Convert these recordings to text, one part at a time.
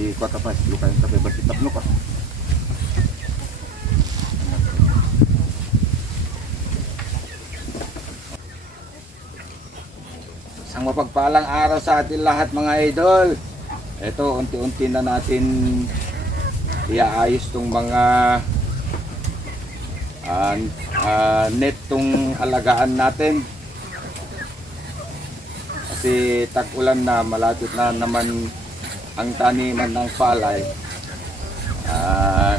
Ikot apa luka yang sampai bertitap luka. Isang mapagpalang araw sa atin lahat mga idol. Ito, unti-unti na natin iaayos tong mga net tong alagaan natin. Kasi tag-ulan na, malapit na naman ang taniman ng palay.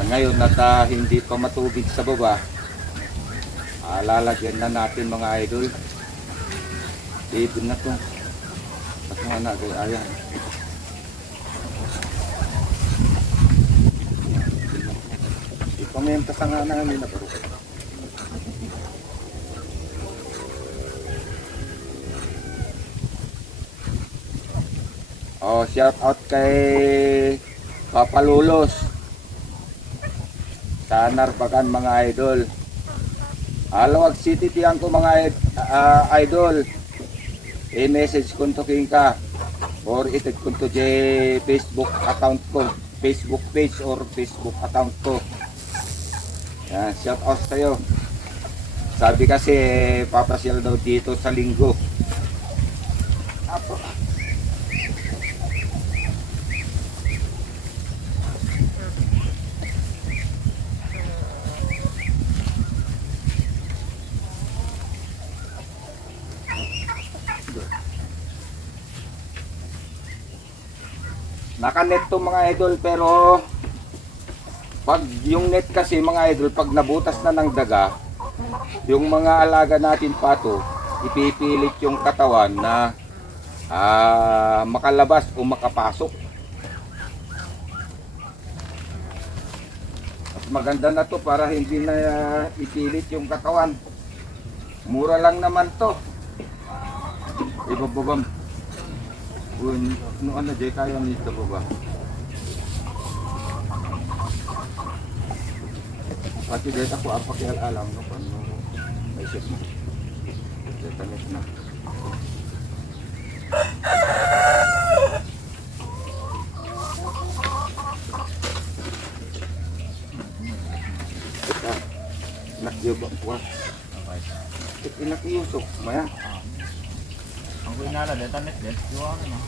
Ngayon na hindi pa matubig sa baba, lalagyan na natin mga idol. Ibig na to. At mga nagay, ayan. Ipamenta sa nga namin na pero. Oh, shout out kay Papa Lulos sa Narbacan mga idol. Alawag City tiyang ko mga idol. I-message ko to king ka or itig ko to Facebook account ko, Facebook page or Facebook account ko. Yan, shout out kayo. Sabi kasi papasyal daw dito sa linggo. Apo. Naka-net to mga idol, pero pag yung net kasi mga idol, pag nabutas na ng daga, yung mga alaga natin pato, ipipilit yung katawan na makalabas o makapasok. Mas maganda na to para hindi na ipilit yung katawan. Mura lang naman to. Ibababam. No ano jay kaya nito po ba? Pati dito ako ang pakialam no kung may ship mo. Dito na. Nakyo ba po? Inakiyusok maya. Ang kuinala dito net det, jual na.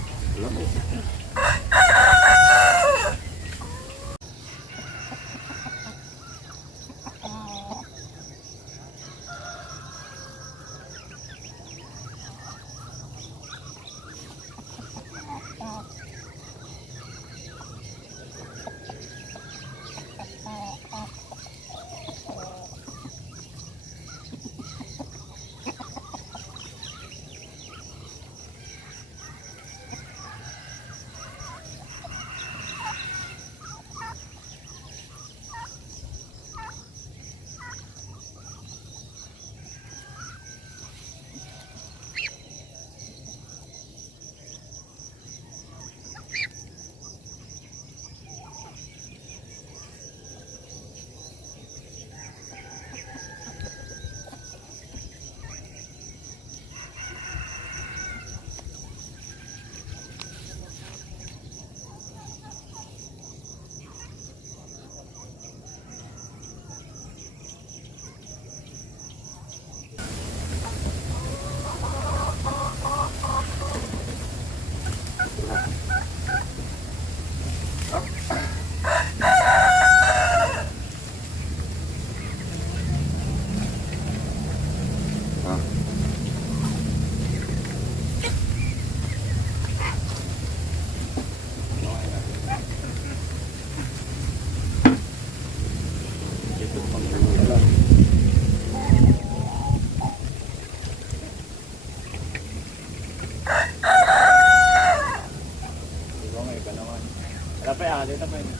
Dito pa yun.